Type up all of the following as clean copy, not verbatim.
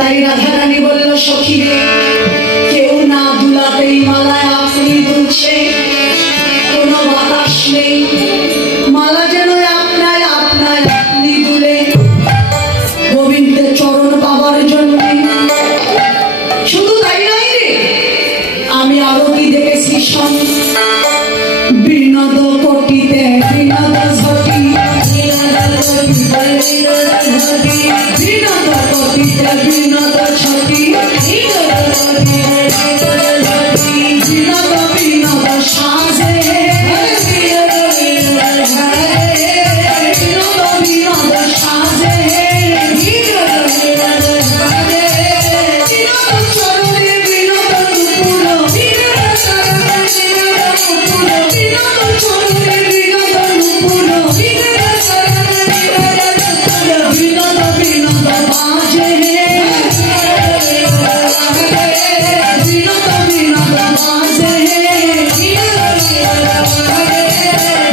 তাই রাধা রানী বলল, সখী রে, কেউ না দুলাতেই মালায় আপনি দুলছে, কোনো বাতাস নেই, মালা যেন আপনায় আপনায় আপনি দুলে গোবিন্দের চরণ পাবার জন্য। শুধু তাই নয় রে, আমি আরো কি দেখেছি শোন। বিনোদ কোটিতে বিনোদ ঝটি, বিনোদ কোটিতে বিনোদ ছটি, বিনোদ বিনোদ সাজে, বিনোদ বিনোদ সাজে, বিনোদ চরণে বিনোদ নুপুর, বিনোদ চরণে বিনোদ নুপুর, বিনোদ বিনোদ বাজে, বিনোদ বিনোদ বাজে,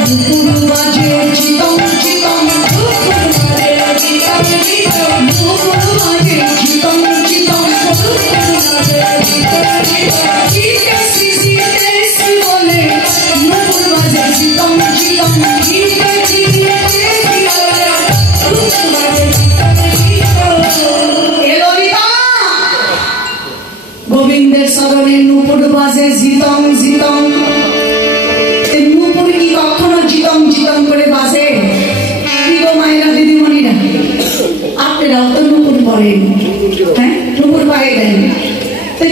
নুপুর বাজে চিতম চিতম, নুপুর বাজে চিতম চিতম, বলে নুপুর বাজে চিতম চিতম, গোবিন্দের স্মরণে নুপুর বাজে জিতম জিতম। নুপুর কি কখনো জিতম জিতম করে বাজে? কি গো মায়েরা, দিদিমণিরা, আপনারাও তো নুপুর পরেন, হ্যাঁ, নুপুর পায়ে দেন।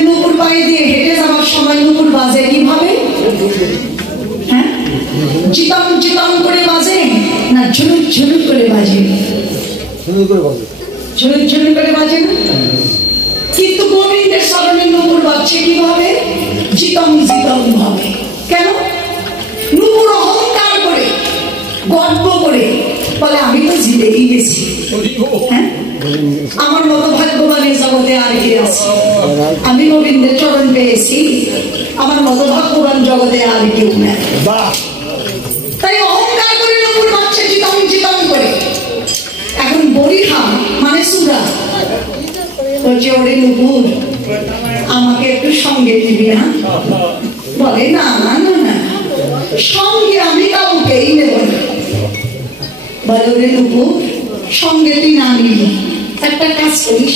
নুপুর পায়ে দিয়ে হেঁটে যাওয়ার সময় নুপুর বাজে কিভাবে? হ্যাঁ, জিতম জিতম করে বাজে না ঝুলুক ঝুলুক করে বাজে? ঝুলুক ঝুলুক করে বাজে না। কিন্তু গোবিন্দের স্মরণে নুপুর বাজছে কিভাবে? জিতম জিতম ভাবে। কেন? নুপুর অহংকার করে, গর্ব করে বলে, আমি তো জিতেই গেছি, হ্যাঁ, আমার মতো ভাগ্যবানের জগতে আর কি আছে? আমি গোবিন্দের চরণ পেয়েছি, আমার মতো ভাগ্যবান জগতে আর কেউ নেই। তাই অহংকার করে নুপুর বাজছে জিতম জিতম করে। এখন বরিহা মানে সুরা বলছে, ওরে নুপুর, আমাকে একটু সঙ্গে দিবি না? বলে, না না না না, সঙ্গে আমি কাউকেই নেব না। বলে, ওরে নুপুর, সঙ্গে তুই না নিবি, একটা কাজ করিস,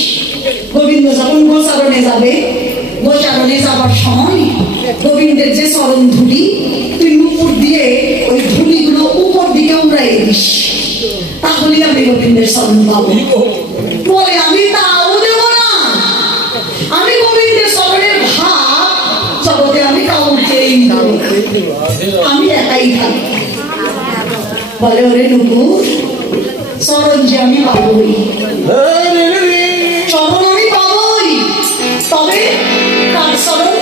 গোবিন্দ যখন গোচারণে যাবে, গোচারণে যাবার সময় গোবিন্দের যে চরণ ধুলি, তুই নুপুর দিয়ে ওই ধুলিগুলো উপর দিকে উড়াই দিস, তাহলে আমি গোবিন্দের চরণ পাবো। বলে, আমি তাও দেব না, আমি গোবিন্দের চরণের ভাব জগতে আমি কাউকেই দেব না, আমি একাই থাকবো। বলে, ওরে নুপুর, চরণ যে আমি পাবই, চরণ আমি পাবই, তবে কার চরণ?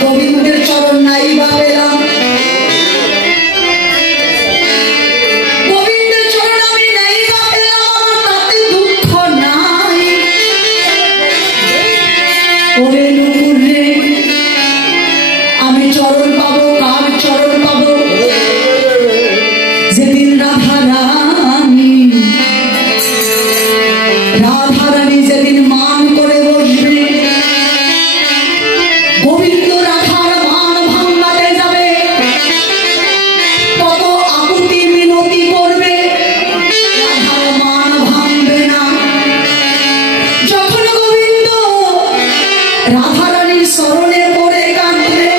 গোবিন্দের চরণ নাই বা পেলাম, গোবিন্দের চরণ আমি নাই বা পেলাম, আমার তাতে দুঃখ নাই। ওরে নুপুর রে, আমি চরণ পাবো, কার চরণ পাবো? যেদিন রাধা রানী যেদিন মান করে বসবে, গোবিন্দ রাধার মান ভাঙাতে যাবে, কত আকুতি মিনতি করবে, রাধার মান ভাঙবে না। যখন গোবিন্দ রাধা রানীর স্মরণে পড়ে কাঁদবে,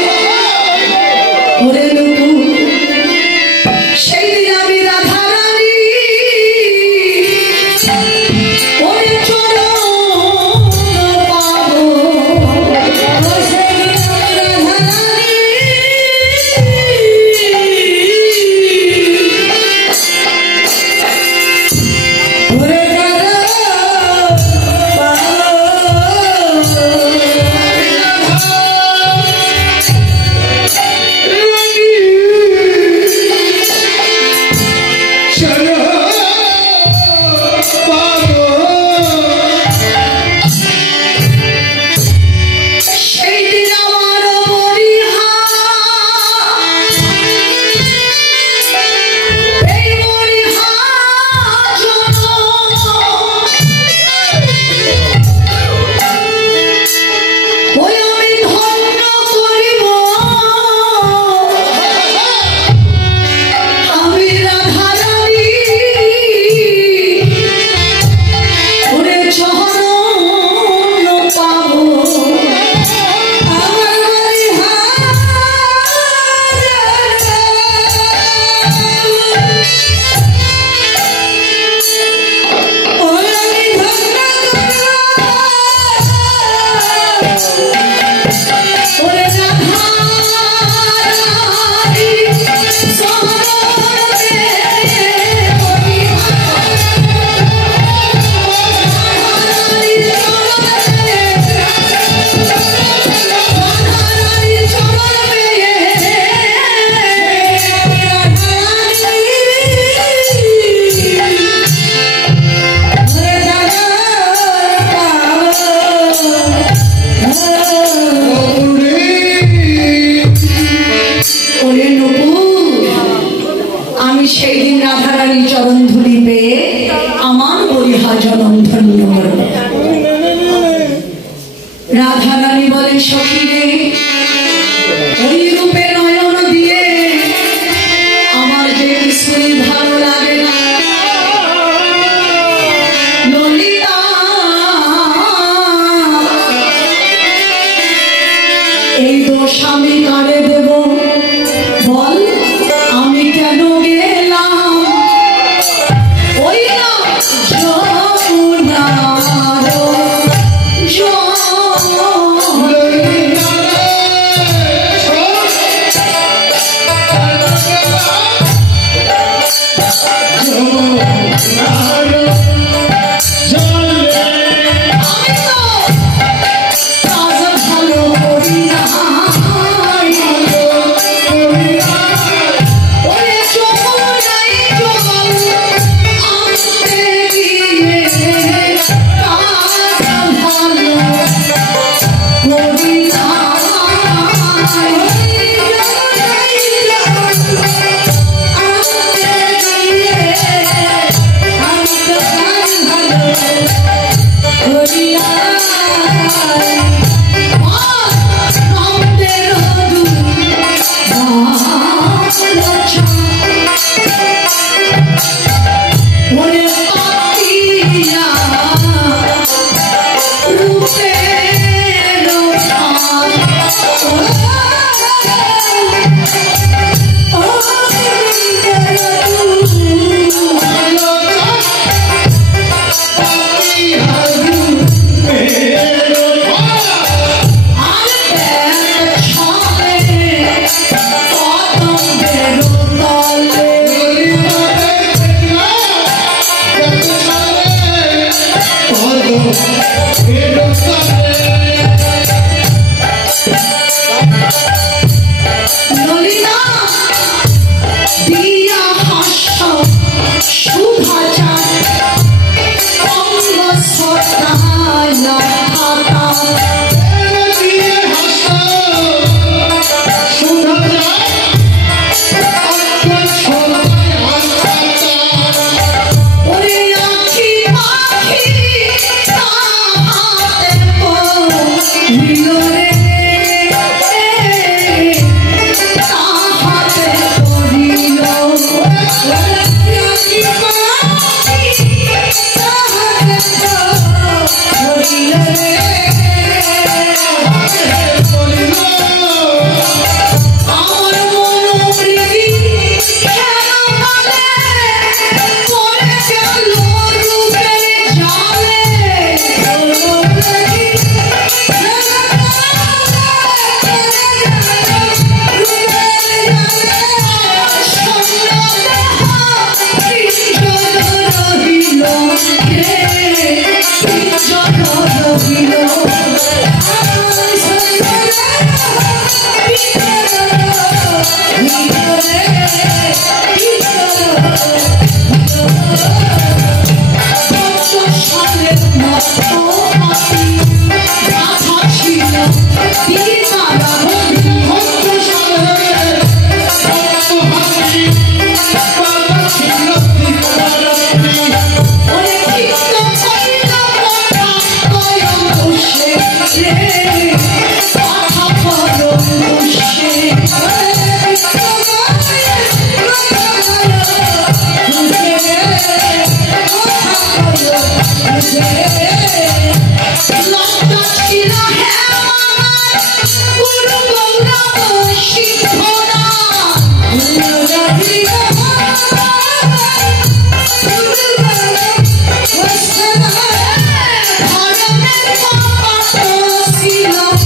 ওরে নুপুর, সেই দিন আমি রাধা রানী সখিরে ওই রূপে নয়ন দিয়ে আমার যে কিছুই ভালো লাগে না ললিতা এই দোষ আমি কারে দেব বল আমি কেন গেলাম ওই না ছিল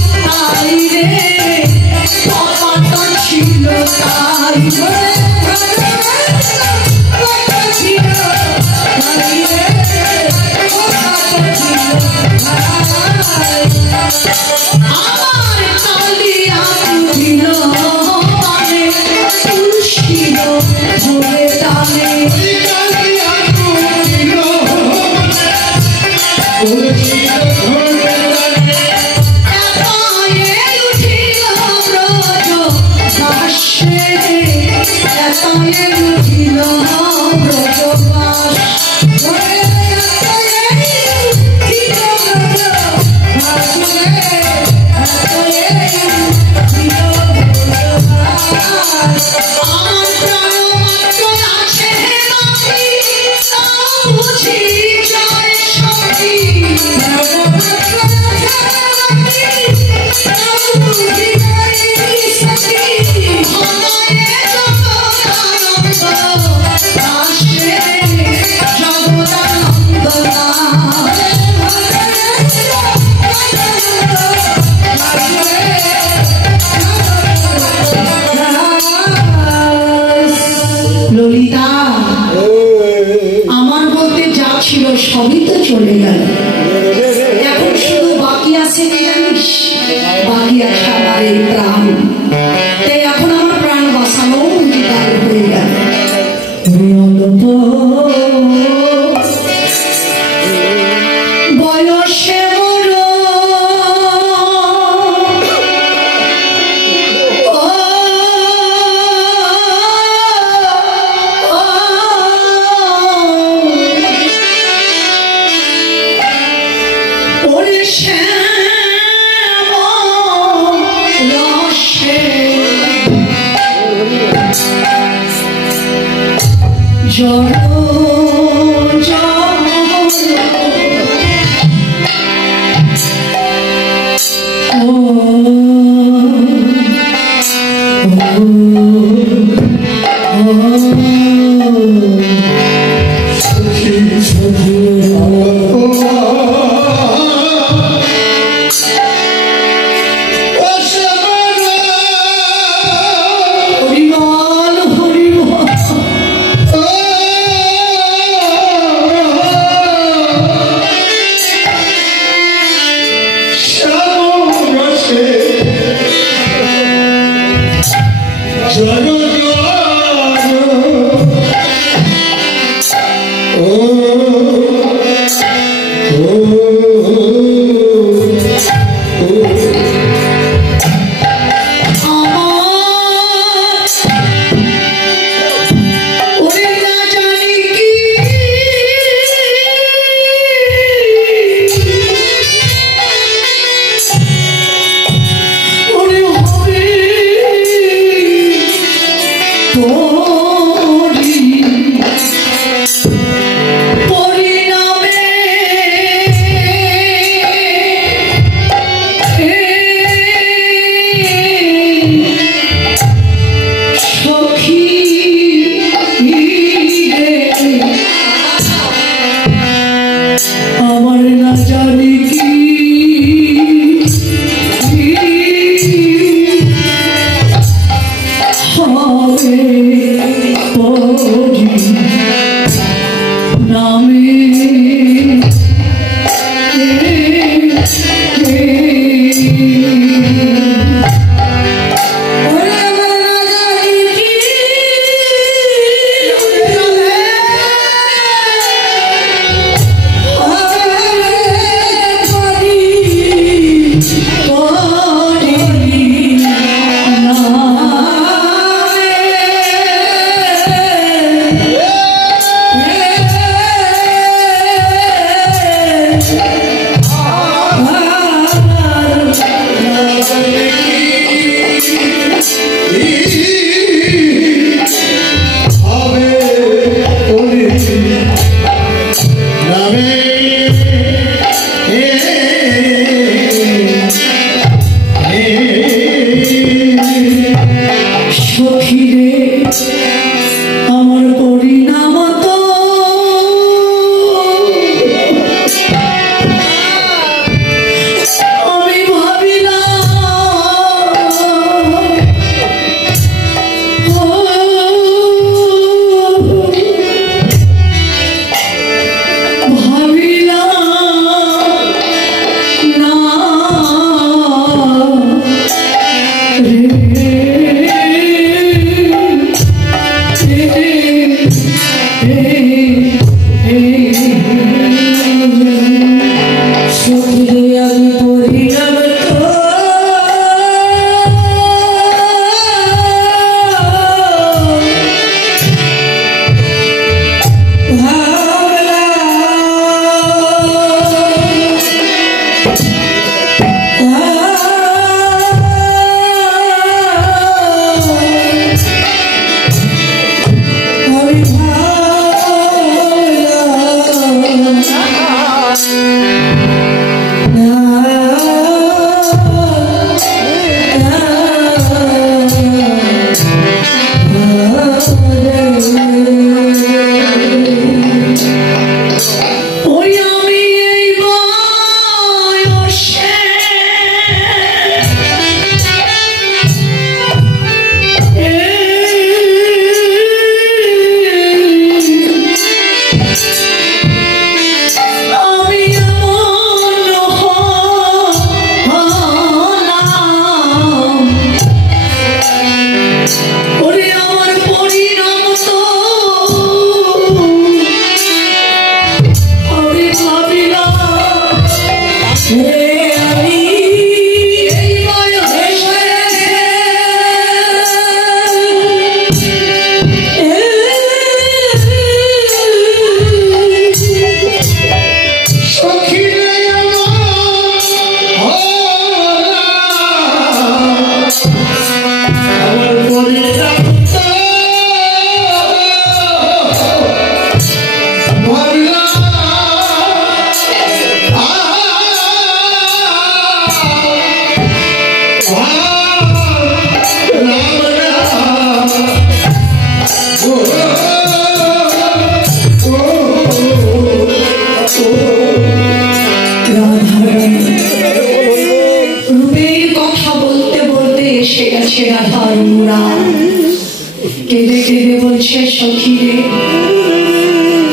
কেঁদে কেঁদে বলছে সখী রে,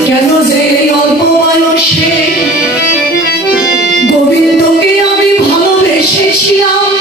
কেন যে এই অল্প বয়সে গোবিন্দকে আমি ভালোবেসেছিলাম।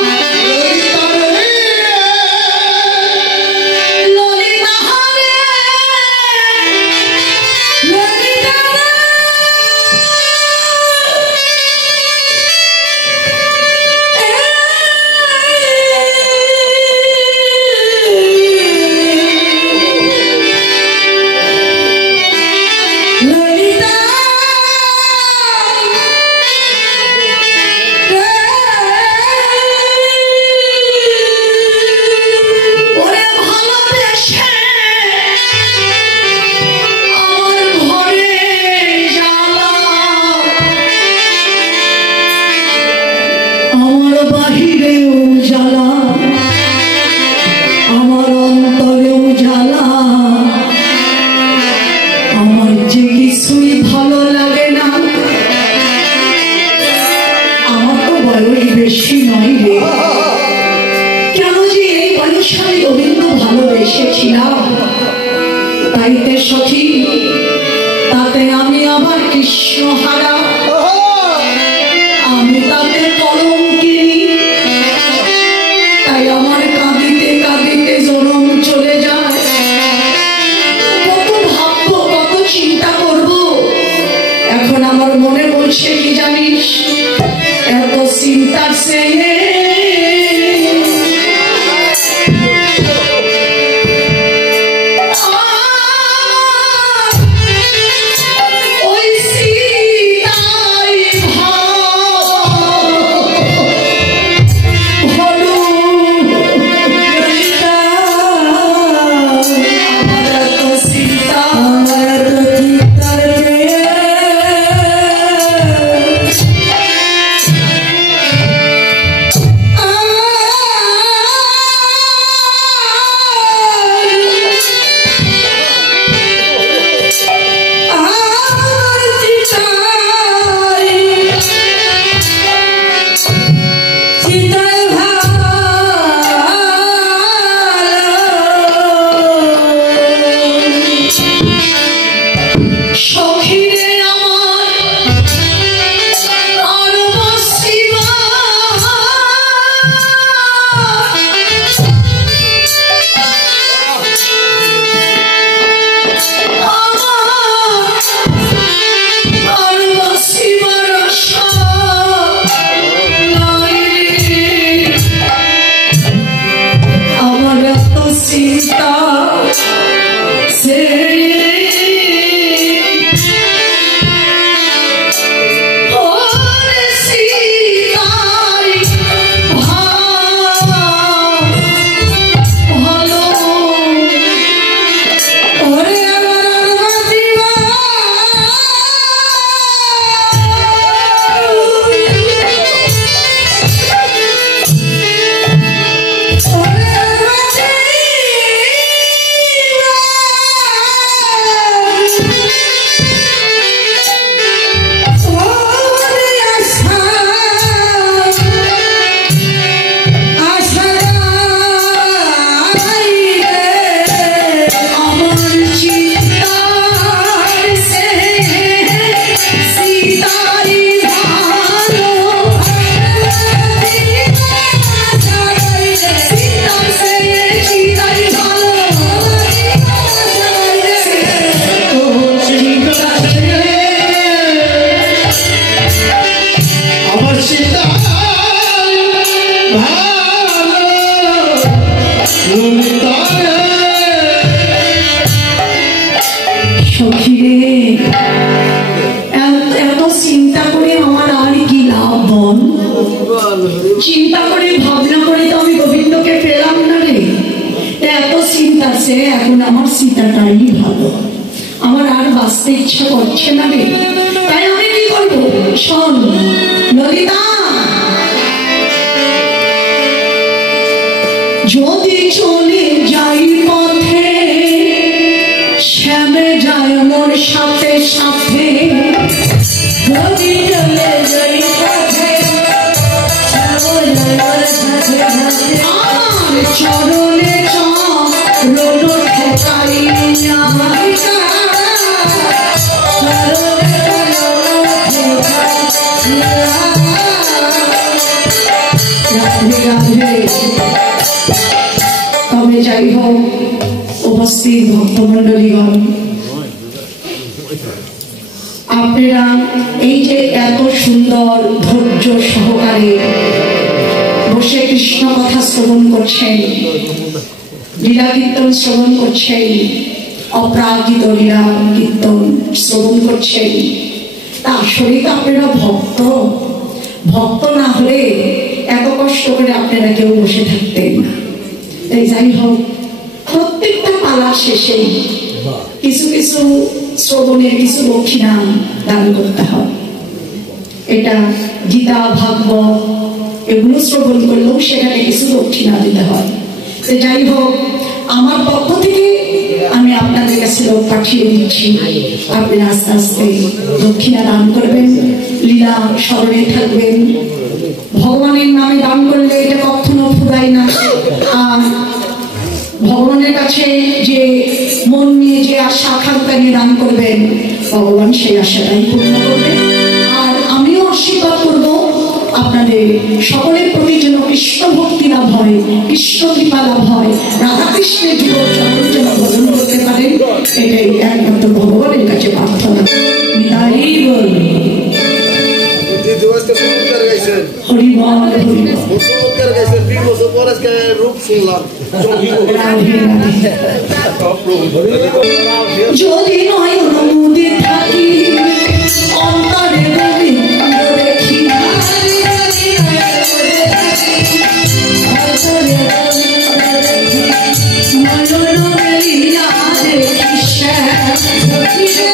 তাইতে সখী তাতে আমি আবার কৃষ্ণ হারা, আমি তাতে কলঙ্কিনী, তাই আমার কাঁদিতে কাঁদিতে জনম চলে যায়। কত ভাববো, কত চিন্তা করবো, এখন আমার মনে বলছে কি জানিস, এত চিন্তার সঙ্গে সখী রে, এত চিন্তা করে আমার আর কি লাভ বল? চিন্তা করে ভাবনা করে তো আমি গোবিন্দকে পেলাম না রে। এত চিন্তা সে, এখন আমার চিন্তাটাই ভালো, আমার আর বাঁচতে ইচ্ছা করছে না রে। তাই আমি কি করবো? শোন ললিতা, যদি চলে যাই পথে, শ্যামে যায় মোর সাথে সাথে। যদি চলে যাই পথে, শ্যামে যায় মোর সাথে সাথে। আমার চরণে চরণ ঠেকাইয়া, চরণে চরণ ঠেকাইয়া। রাধে রাধে। তবে যাই হোক, উপস্থিত ভক্তমন্ডলীগণ, আপনারা এই যে এত সুন্দর ধৈর্য সহকারে বসে কৃষ্ণ কথা শ্রবণ করছেন, লীলা কীর্তন শ্রবণ করছেন, অপ্রাকৃত লীলা কীর্তন শ্রবণ করছেন, তা আসলে তো আপনারা ভক্ত। ভক্ত না হলে এত কষ্ট করে আপনারা কেউ বসে থাকতেন না। তাই যাই হোক, প্রত্যেকটা পালার শেষে কিছু কিছু শ্রবণের কিছু দক্ষিণা দান করতে হয়। এটা গীতা ভাগবত এগুলো শ্রবণ করলেও সেখানে কিছু দক্ষিণা দিতে হয়। তো যাই হোক, আমার পক্ষ থেকে আমি আপনাদের কাছে লোক পাঠিয়ে দিচ্ছি, আপনি আস্তে আস্তে দক্ষিণা দান করবেন, লীলা স্মরণে থাকবেন। ভগবানের নামে দান করলে এটা কখনো ফুরায় না। আর ভগবানের কাছে যে মন নিয়ে যে আশা আকাঙ্ক্ষা নিয়ে দান করবেন, ভগবান সেই আশাটাই পূর্ণ করবেন। আর আমিও আশীর্বাদ করব আপনাদের সকলের প্রতি যেন কৃষ্ণ ভক্তি লাভ হয়, কৃষ্ণ কৃপা লাভ হয়, রাধাকৃষ্ণের জীবন যেন গ্রহণ করতে পারেন। এটাই একমাত্র ভগবানের কাছে প্রার্থনা। বিদায়ী বল। হরি বল, যদি নয় অনুমতি থাকি অন্তরে গোবিন্দ দেখি, মনন লীলা দেখি শ্যাম।